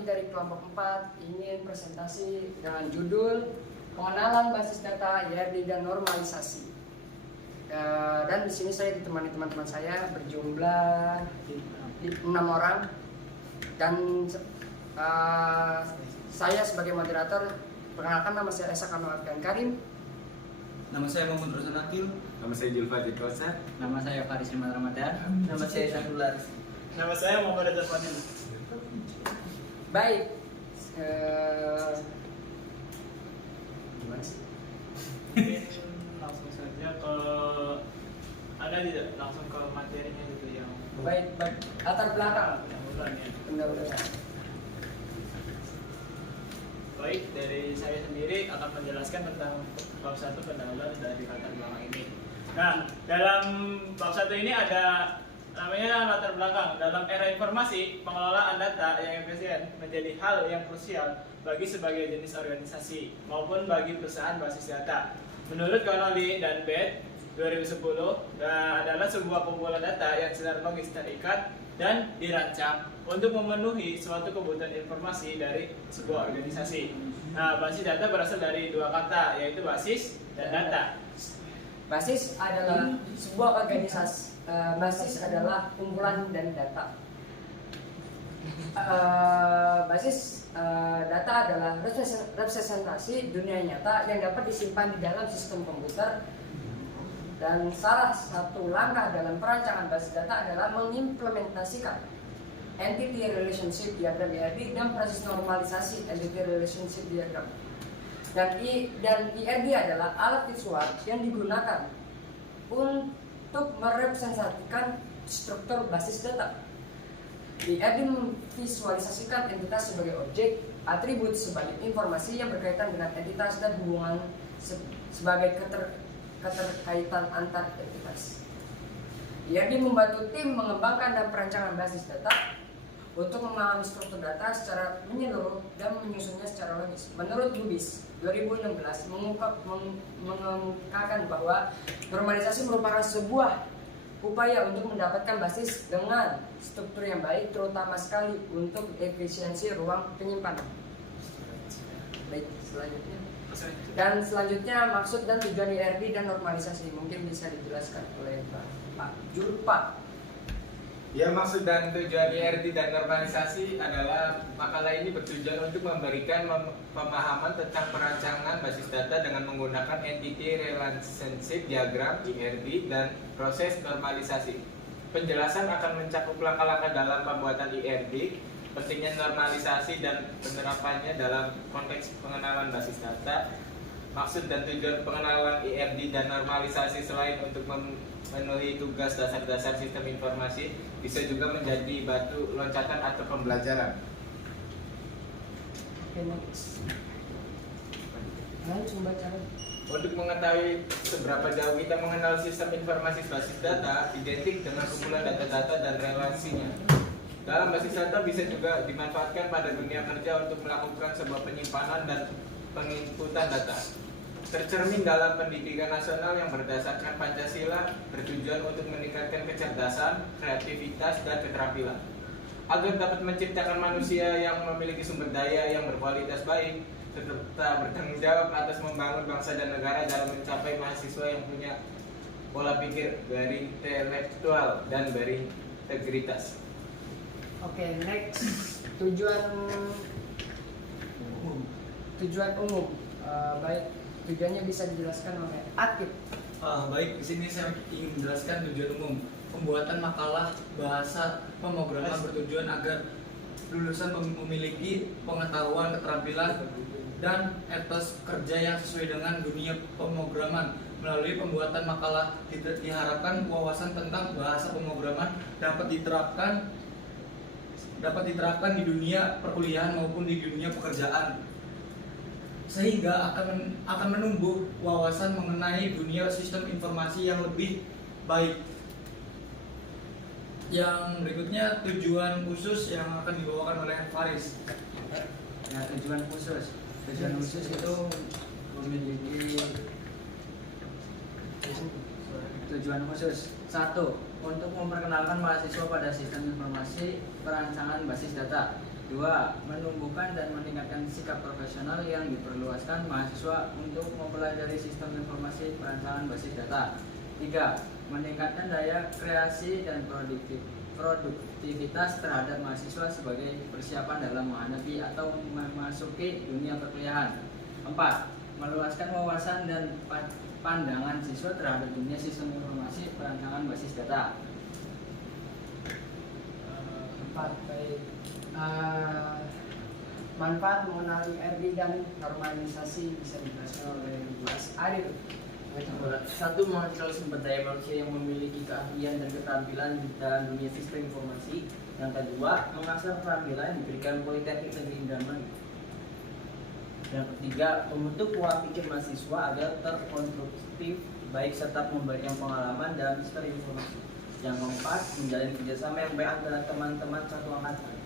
kami dari kelompok 4 ingin presentasi dengan judul pengenalan basis data IRD dan normalisasi. Dan di sini saya ditemani teman-teman saya berjumlah 6 orang dan saya sebagai moderator. Perkenalkan, nama saya Esa Kamal Karim. Nama saya Muhammad Rosan Akil. Nama saya Julfa Jikosa. Nama saya Faris Iman Ramadan. Nama saya Sandular. Nama saya Muhammad Reza Fadil. Baik, gimana sih? Langsung saja ke Anda tidak langsung ke materinya gitu yang Baik, latar belakang. pendahuluan ya. Pendahuluan. Baik, dari saya sendiri akan menjelaskan tentang bab 1 pendahuluan dari latar belakang ini. Nah, dalam bab 1 ini ada namanya latar belakang. Dalam era informasi, pengelolaan data yang efisien menjadi hal yang krusial bagi sebagai jenis organisasi maupun bagi perusahaan basis data. Menurut Connolly dan Bed 2010, adalah sebuah kumpulan data yang secara logis terikat dan dirancang untuk memenuhi suatu kebutuhan informasi dari sebuah organisasi. Nah, basis data berasal dari dua kata, yaitu basis dan data. Basis adalah sebuah organisasi. Basis adalah kumpulan dan data. Basis data adalah representasi dunia nyata yang dapat disimpan di dalam sistem komputer. Dan salah satu langkah dalam perancangan basis data adalah mengimplementasikan Entity Relationship Diagram IRD dan proses normalisasi Entity Relationship Diagram. Dan IRD adalah alat visual yang digunakan untuk merepresentasikan struktur basis data. IRD memvisualisasikan entitas sebagai objek, atribut sebagai informasi yang berkaitan dengan entitas dan hubungan sebagai keterkaitan antar entitas. IRD membantu tim mengembangkan dan perancangan basis data untuk memahami struktur data secara menyeluruh dan menyusunnya secara logis. Menurut Lubis 2016 mengemukakan bahwa normalisasi merupakan sebuah upaya untuk mendapatkan basis dengan struktur yang baik, terutama sekali untuk efisiensi ruang penyimpanan. Baik, selanjutnya. Dan selanjutnya maksud dan tujuan IRD dan normalisasi mungkin bisa dijelaskan oleh Pak Julfa. Ya, maksud dan tujuan IRD dan normalisasi adalah makalah ini bertujuan untuk memberikan pemahaman tentang perancangan basis data dengan menggunakan Entity Relationship Diagram IRD dan proses normalisasi. Penjelasan akan mencakup langkah-langkah dalam pembuatan IRD, pentingnya normalisasi dan penerapannya dalam konteks pengenalan basis data, maksud dan tujuan pengenalan IRD dan normalisasi selain untuk memenuhi tugas dasar-dasar sistem informasi, bisa juga menjadi batu loncatan atau pembelajaran. Oke, next. Langsung baca. Untuk mengetahui seberapa jauh kita mengenal sistem informasi basis data, identik dengan kumpulan data-data dan relasinya. Dalam basis data bisa juga dimanfaatkan pada dunia kerja untuk melakukan sebuah penyimpanan dan penginputan data. Tercermin dalam pendidikan nasional yang berdasarkan Pancasila, bertujuan untuk meningkatkan kecerdasan, kreativitas, dan keterampilan. Agar dapat menciptakan manusia yang memiliki sumber daya yang berkualitas baik, serta bertanggung jawab atas membangun bangsa dan negara dalam mencapai mahasiswa yang punya pola pikir berintelektual dan berintegritas. Oke, next. Tujuan umum. Baik, tujuannya bisa dijelaskan oleh Akif. Baik, di sini saya ingin menjelaskan tujuan umum. Pembuatan makalah bahasa pemrograman bertujuan agar lulusan memiliki pengetahuan, keterampilan, dan etos kerja yang sesuai dengan dunia pemrograman. Melalui pembuatan makalah diharapkan wawasan tentang bahasa pemrograman dapat diterapkan di dunia perkuliahan maupun di dunia pekerjaan, sehingga akan menumbuh wawasan mengenai dunia sistem informasi yang lebih baik. Yang berikutnya tujuan khusus yang akan dibawakan oleh Faris. Ya, tujuan khusus itu memiliki tujuan khusus. 1. Untuk memperkenalkan mahasiswa pada sistem informasi perancangan basis data. Dua, menumbuhkan dan meningkatkan sikap profesional yang diperluaskan mahasiswa untuk mempelajari sistem informasi perancangan basis data. Tiga, meningkatkan daya kreasi dan produktivitas terhadap mahasiswa sebagai persiapan dalam menghadapi atau memasuki dunia perkuliahan. Empat, meluaskan wawasan dan pandangan siswa terhadap dunia sistem informasi perancangan basis data. Empat, baik. Manfaat mengenali IRD dan normalisasi bisa dijelaskan oleh Mas Arif. Satu, menghasilkan sumber daya manusia yang memiliki keahlian dan keterampilan dalam dunia sistem informasi. Yang kedua, mengasah keterampilan diberikan Politeknik Negeri Indramayu. Yang ketiga, membentuk pola pikir mahasiswa agar terkonstruktif baik serta memberikan pengalaman dalam sistem informasi. Yang keempat, menjalin kerjasama yang baik antara teman-teman satu angkatan.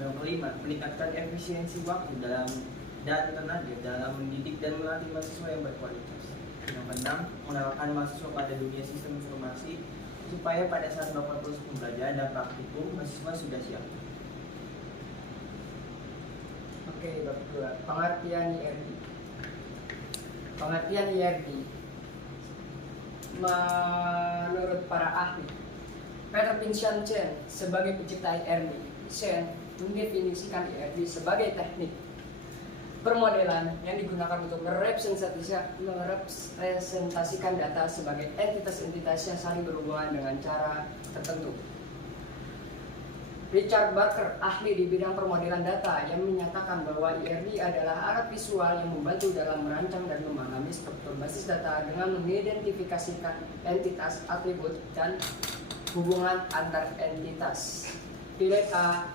Yang kelima, meningkatkan efisiensi waktu dan tenaga dalam mendidik dan melatih mahasiswa yang berkualitas. Yang keenam, mengenalkan mahasiswa pada dunia sistem informasi supaya pada saat melakukan proses pembelajaran dan praktikum mahasiswa sudah siap. Oke, bab 2. Pengertian IRD. Pengertian IRD menurut para ahli, Peter Vincent Chen sebagai pencipta IRD, Chen mendefinisikan IRD sebagai teknik permodelan yang digunakan untuk merepresentasikan data sebagai entitas-entitas yang saling berhubungan dengan cara tertentu. Richard Barker, ahli di bidang permodelan data, yang menyatakan bahwa IRD adalah alat visual yang membantu dalam merancang dan memahami struktur basis data dengan mengidentifikasikan entitas, atribut, dan hubungan antar entitas. Philip A.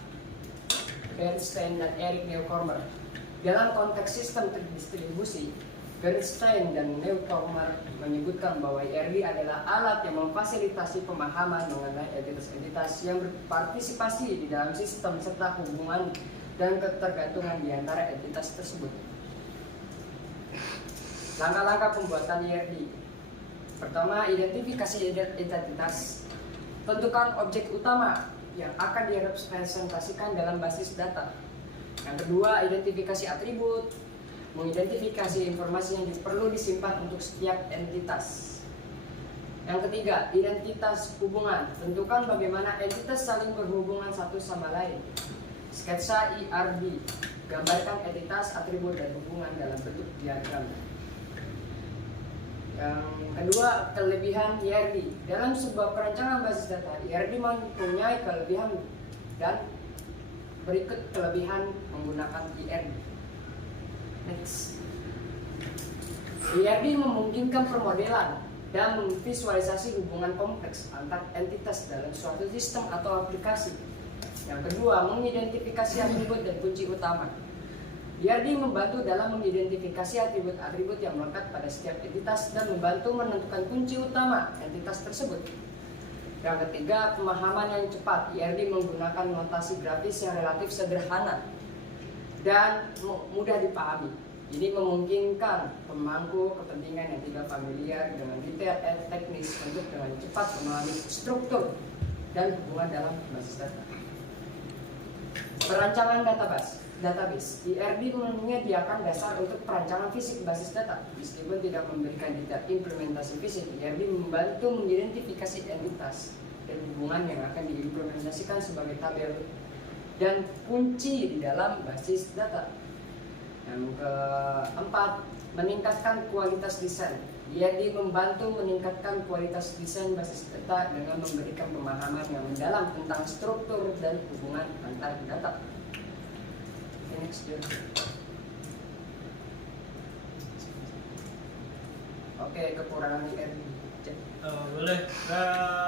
Bernstein dan Eric Newcomer. Dalam konteks sistem terdistribusi, Bernstein dan Newcomer menyebutkan bahwa IRD adalah alat yang memfasilitasi pemahaman mengenai entitas-entitas yang berpartisipasi di dalam sistem serta hubungan dan ketergantungan di antara entitas tersebut. Langkah-langkah pembuatan IRD. Pertama, identifikasi identitas. Tentukan objek utama yang akan direpresentasikan dalam basis data. Yang kedua, identifikasi atribut, mengidentifikasi informasi yang perlu disimpan untuk setiap entitas. Yang ketiga, identitas hubungan, tentukan bagaimana entitas saling berhubungan satu sama lain. Sketsa IRD, gambarkan entitas, atribut, dan hubungan dalam bentuk diagram. Yang kedua, kelebihan IRD. Dalam sebuah perancangan basis data, IRD mempunyai kelebihan dan berikut kelebihan menggunakan IRD. Next. IRD memungkinkan permodelan dan memvisualisasi hubungan kompleks antar entitas dalam suatu sistem atau aplikasi. Yang kedua, mengidentifikasi atribut dan kunci utama. IRD membantu dalam mengidentifikasi atribut-atribut yang melekat pada setiap entitas dan membantu menentukan kunci utama entitas tersebut. Yang ketiga, pemahaman yang cepat. IRD menggunakan notasi grafis yang relatif sederhana dan mudah dipahami. Ini memungkinkan pemangku kepentingan yang tidak familiar dengan detail teknis untuk dengan cepat memahami struktur dan hubungan dalam basis data. Perancangan database. IRD menyediakan dasar untuk perancangan fisik basis data. Meskipun tidak memberikan detail implementasi fisik, IRD membantu mengidentifikasi entitas dan hubungan yang akan diimplementasikan sebagai tabel dan kunci di dalam basis data. Yang keempat, meningkatkan kualitas desain. IRD membantu meningkatkan kualitas desain basis data dengan memberikan pemahaman yang mendalam tentang struktur dan hubungan antar data. Next, oke, kekurangan IRD. Boleh.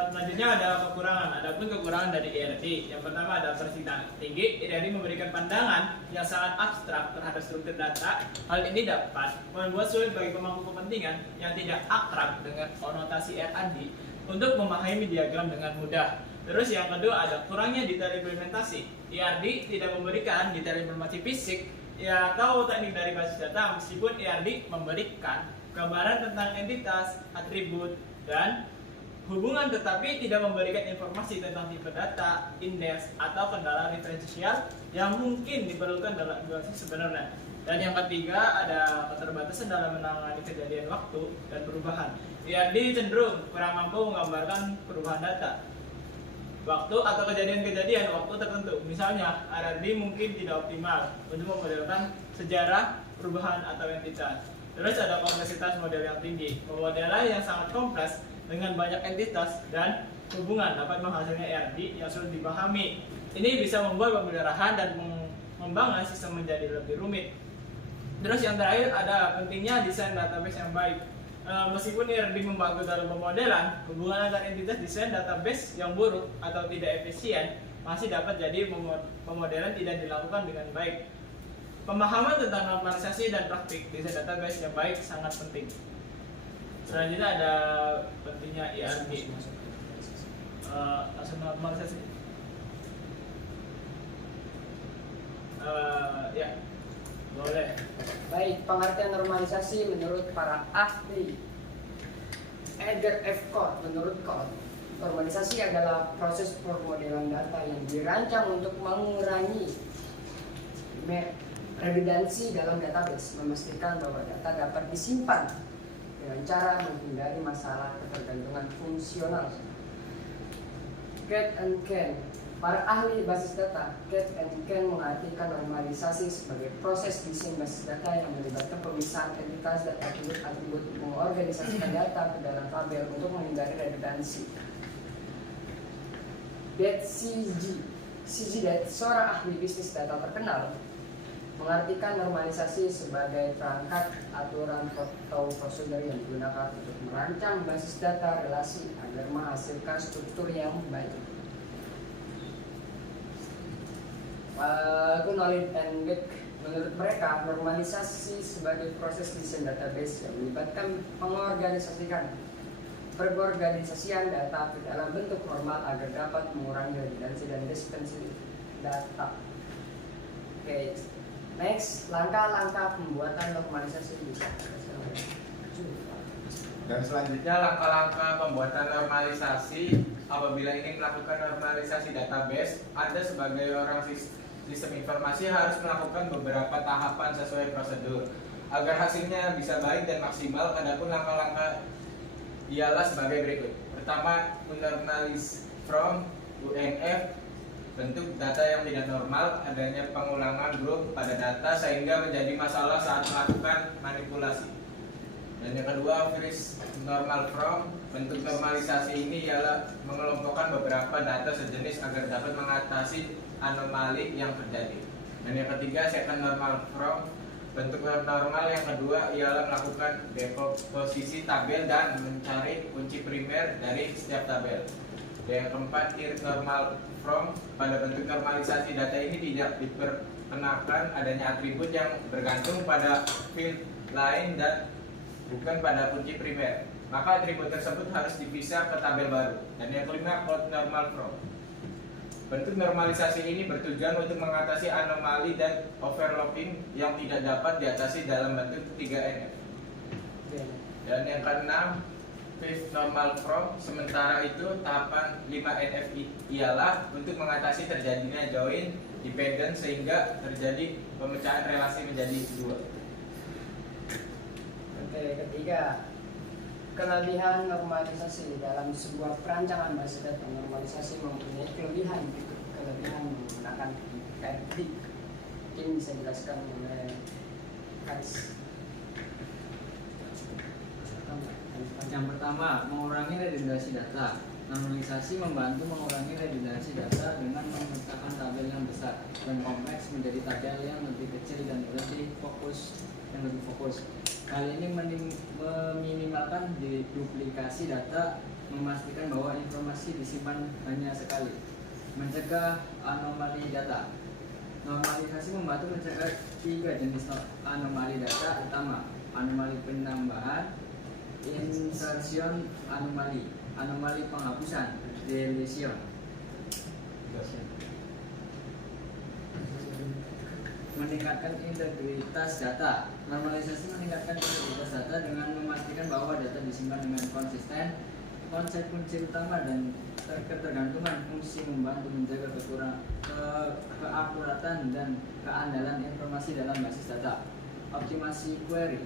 Selanjutnya ada kekurangan. Adapun kekurangan dari IRD, yang pertama ada persistan tinggi. IRD memberikan pandangan yang sangat abstrak terhadap struktur data. Hal ini dapat membuat sulit bagi pemangku kepentingan yang tidak akrab dengan konotasi IRD untuk memahami diagram dengan mudah. Terus yang kedua ada kurangnya detail implementasi. IRD tidak memberikan detail informasi fisik ya atau teknik dari basis data, meskipun IRD memberikan gambaran tentang entitas, atribut, dan hubungan tetapi tidak memberikan informasi tentang tipe data, indeks, atau kendala referensial yang mungkin diperlukan dalam evaluasi sebenarnya. Dan yang ketiga, ada keterbatasan dalam menangani kejadian waktu dan perubahan. IRD cenderung kurang mampu menggambarkan perubahan data, waktu atau kejadian-kejadian waktu tertentu. Misalnya, RRD mungkin tidak optimal untuk memodelkan sejarah, perubahan, atau entitas. Terus ada kompleksitas model yang tinggi. Pemodelan yang sangat kompleks dengan banyak entitas dan hubungan dapat menghasilkan IRD yang sulit dipahami. Ini bisa membuat pemeliharaan dan membangun sistem menjadi lebih rumit. Terus yang terakhir ada pentingnya desain database yang baik. Meskipun IRD membantu dalam pemodelan, hubungan antar entitas desain database yang buruk atau tidak efisien masih dapat jadi pemodelan tidak dilakukan dengan baik. Pemahaman tentang normalisasi dan praktik desain database yang baik sangat penting. Selanjutnya ada pentingnya IRD. Langsung normalisasi. Ya, boleh. Baik, pengertian normalisasi menurut para ahli. Edgar F. Codd menurut Codd, normalisasi adalah proses pemodelan data yang dirancang untuk mengurangi redundansi dalam database, memastikan bahwa data dapat disimpan dengan cara menghindari masalah ketergantungan fungsional. Cat and Ken, para ahli basis data, Cat and Ken mengartikan normalisasi sebagai proses desain basis data yang melibatkan pemisahan entitas dan atribut-atribut mengorganisasikan data ke dalam tabel untuk menghindari redundansi. CG Dead, seorang ahli bisnis data terkenal, mengartikan normalisasi sebagai perangkat aturan atau prosedur yang digunakan untuk merancang basis data relasi agar menghasilkan struktur yang baik. Knowledge and Beck, menurut mereka normalisasi sebagai proses desain database yang melibatkan perorganisasian data ke dalam bentuk normal agar dapat mengurangi redundansi dan dispensi data. Oke. Next, langkah-langkah pembuatan normalisasi. Dan selanjutnya langkah-langkah pembuatan normalisasi. Apabila ingin melakukan normalisasi database, Anda sebagai orang sistem informasi harus melakukan beberapa tahapan sesuai prosedur agar hasilnya bisa baik dan maksimal. Adapun langkah-langkah ialah sebagai berikut. Pertama, normalize from UNF. Bentuk data yang tidak normal, adanya pengulangan grup pada data sehingga menjadi masalah saat melakukan manipulasi. Dan yang kedua, freeze normal from. Bentuk normalisasi ini ialah mengelompokkan beberapa data sejenis agar dapat mengatasi anomali yang terjadi. Dan yang ketiga, second normal from. Bentuk normal yang kedua ialah melakukan dekomposisi tabel dan mencari kunci primer dari setiap tabel. Yang keempat, third normal from. Pada bentuk normalisasi data ini tidak diperkenakan adanya atribut yang bergantung pada field lain dan bukan pada kunci primer. Maka atribut tersebut harus dipisah ke tabel baru. Dan yang kelima, code normal from. Bentuk normalisasi ini bertujuan untuk mengatasi anomali dan overlapping yang tidak dapat diatasi dalam bentuk 3NF. Dan yang keenam, fifth normal from. Sementara itu tahapan 5NF ialah untuk mengatasi terjadinya join dependent sehingga terjadi pemecahan relasi menjadi dua. Oke, ketiga, kelebihan normalisasi dalam sebuah perancangan basis data. Normalisasi mempunyai kelebihan menggunakan teknik. Mungkin bisa dijelaskan oleh Karis. Yang pertama, mengurangi redundansi data. Normalisasi membantu mengurangi redundansi data dengan memecahkan tabel yang besar dan kompleks menjadi tabel yang lebih kecil dan lebih fokus. Hal ini meminimalkan duplikasi data, memastikan bahwa informasi disimpan hanya sekali, mencegah anomali data. Normalisasi membantu mencegah 3 jenis anomali data utama: anomali penambahan, insertion anomali, anomali penghapusan, deletion. Meningkatkan integritas data. Normalisasi meningkatkan integritas data dengan memastikan bahwa data disimpan dengan konsisten, konsep kunci utama dan ketergantungan fungsi membantu menjaga keakuratan dan keandalan informasi dalam basis data. Optimasi query.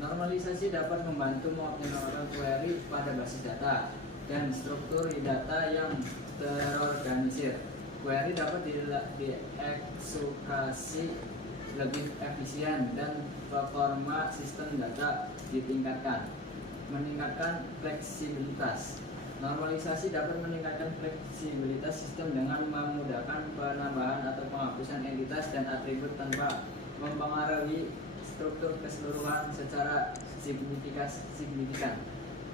Normalisasi dapat membantu mengoptimalkan query pada basis data dan struktur data yang terorganisir. Query dapat dieksekusi lebih efisien dan performa sistem data ditingkatkan. Meningkatkan fleksibilitas. Normalisasi dapat meningkatkan fleksibilitas sistem dengan memudahkan penambahan atau penghapusan entitas dan atribut tanpa mempengaruhi struktur keseluruhan secara signifikan.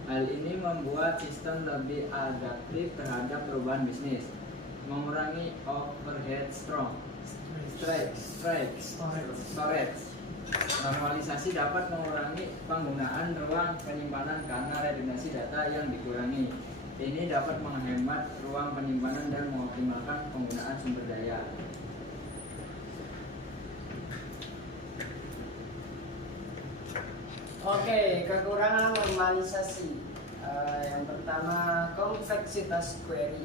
Hal ini membuat sistem lebih adaptif terhadap perubahan bisnis, mengurangi overhead storage. Normalisasi dapat mengurangi penggunaan ruang penyimpanan karena redundansi data yang dikurangi. Ini dapat menghemat ruang penyimpanan dan mengoptimalkan penggunaan sumber daya. Oke, kekurangan normalisasi. Yang pertama, kompleksitas query.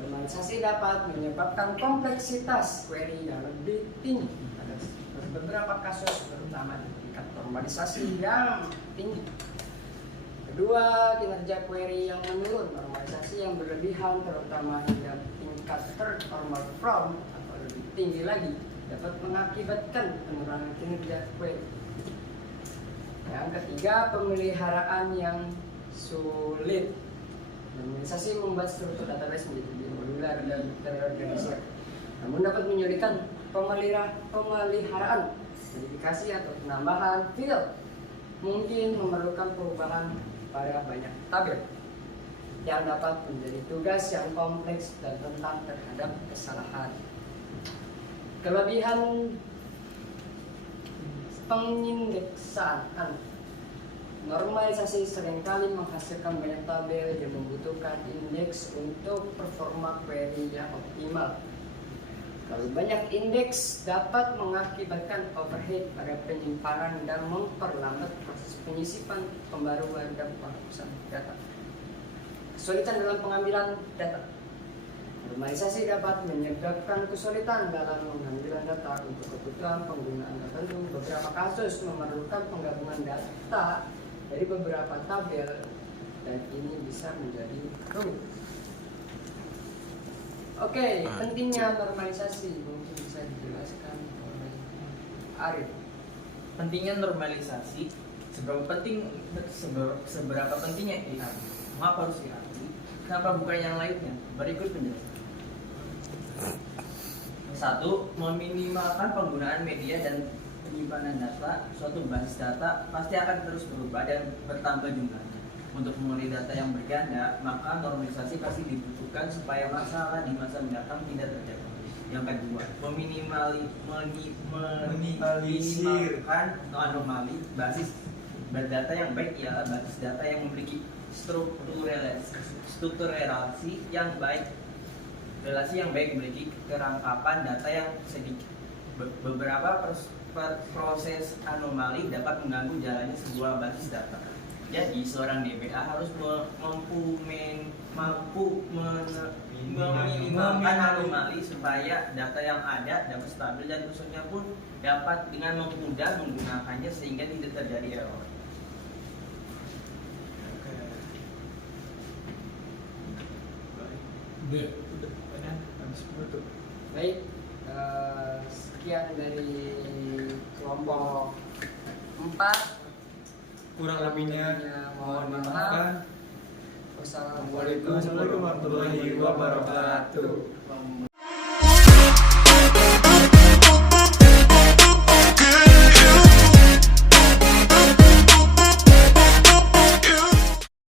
Normalisasi dapat menyebabkan kompleksitas query yang lebih tinggi pada beberapa kasus, terutama di tingkat normalisasi yang tinggi. Kedua, kinerja query yang menurun. Normalisasi yang berlebihan, terutama hingga tingkat third normal from atau lebih tinggi lagi, dapat mengakibatkan penurunan kinerja query. Yang ketiga, pemeliharaan yang sulit. Normalisasi membuat struktur database menjadi lebih modular dan terorganisir, namun dapat menyulitkan pemeliharaan, modifikasi atau penambahan field. Mungkin memerlukan perubahan pada banyak tabel yang dapat menjadi tugas yang kompleks dan rentan terhadap kesalahan. Kelebihan pengindeksaan. Normalisasi seringkali menghasilkan banyak tabel yang membutuhkan indeks untuk performa query yang optimal. Kalau banyak indeks dapat mengakibatkan overhead pada penyimpanan dan memperlambat proses penyisipan, pembaruan, dan penghapusan data. Kesulitan dalam pengambilan data. Normalisasi dapat menyebabkan kesulitan dalam pengambilan data untuk kebutuhan penggunaan tertentu. Beberapa kasus memerlukan penggabungan data dari beberapa tabel dan ini bisa menjadi rumit. Oke, pentingnya normalisasi mungkin bisa dijelaskan oleh Arif. Pentingnya normalisasi, seberapa pentingnya IAP? Mengapa harus IAP? Kenapa bukan yang lainnya? Berikut penjelasan. Satu, meminimalkan penggunaan media dan penyimpanan data. Suatu basis data pasti akan terus berubah dan bertambah jumlahnya. Untuk memulai data yang berganda, maka normalisasi pasti dibutuhkan supaya masalah di masa mendatang tidak terjadi. Yang kedua, meminimalkan anomali. Basis data yang baik ialah basis data yang memiliki struktur relasi yang baik. Relasi yang baik memiliki kerangkapan data yang sedikit. Beberapa proses anomali dapat mengganggu jalannya sebuah basis data. Jadi seorang DBA harus mampu meminimalkan anomali supaya data yang ada dapat stabil dan musuhnya pun dapat dengan mudah menggunakannya sehingga tidak terjadi error. Baik, sekian dari kelompok 4. Kurang lebihnya mohon dimaafkan. Wassalamualaikum Wassalamualaikum warahmatullahi wabarakatuh.